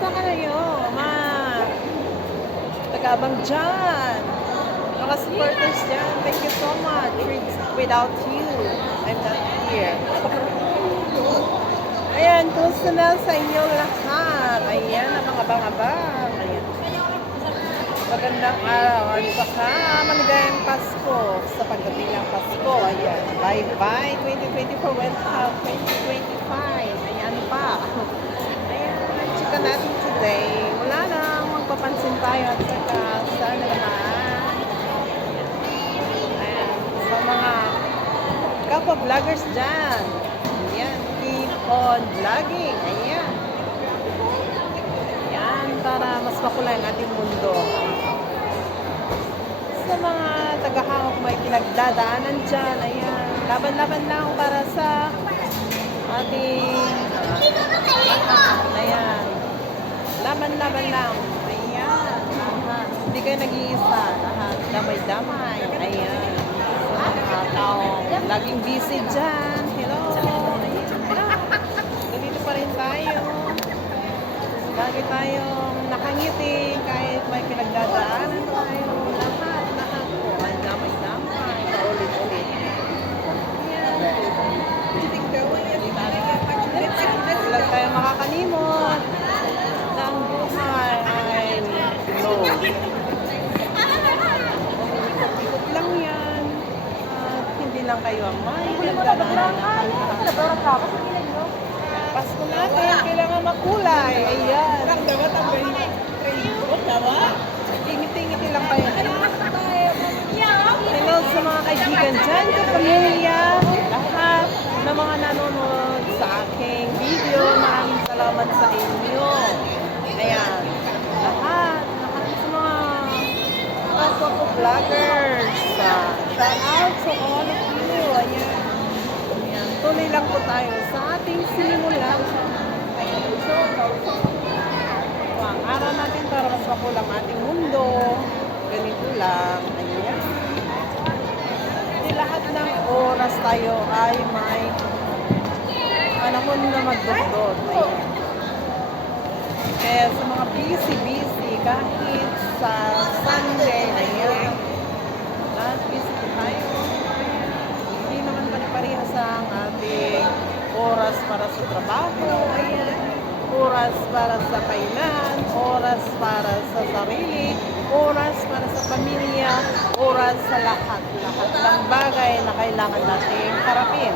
Kamusta kayo, taga-abang dyan? Mga supporters dyan, thank you so much. Without you, I'm not here. Ayan, kumusta na sa inyo lahat? Ayan, ang mga abang-abang. Ayan. Magandang araw at saka maligayang Pasko sa pagdating ng Pasko. Ayan, bye-bye 2024, welcome 2025. Ayan pa. Ayan, chika natin today. Wala lang, magpapansin tayo at saka sana naman. Ayan, sa mga kapwa-vloggers dyan. Ayan, keep on vlogging. Ayan. Ayan, para mas makulay ang ating mundo. Sa mga tagahangok may pinagdadaanan dyan, ayan, laban-laban lang para sa ating ayan, laban-laban lang, ayan, lahat, hindi kayo nag-iisa, lahat, damay-damay, ayan, sa mga taong laging busy dyan, hello, ayan, ganito pa rin tayo, lagi tayong nakangiti kahit may pinagdadaanan tayo, lahat po ay damay-damay, paulit-ulit. Huwag tayo makakalimot na ang buhay ay low. Ikot-ikot lang yan at hindi lang kayo ang may pinagdadaanan. Pasko natin, kailangan makulay. Ayan. Ngiti-ngiti lang kayo. Hello sa mga kaibigan dyan, kapamilya, lahat ng mga nanonood sa aking video. Maraming salamat sa inyo. Ayan. Lahat sa mga kapwa ko vloggers. Shout out to all of you. Ayan. Ayan. Tuloy lang po tayo sa ating sinimulan. So, ang araw natin para mas makulang ating mundo. Ganito lang. Ayan. Hindi lahat ng oras tayo ay may panahon na magdugdod. Ayan. Kaya sa mga busy kahit sa Sunday, ayan. Lahat busy tayo. Hindi naman pare-parehas ang ating oras para sa trabaho. Ayan. Oras para sa kainan, oras para sa sarili, oras para sa pamilya, oras sa lahat ng bagay na kailangan nating harapin.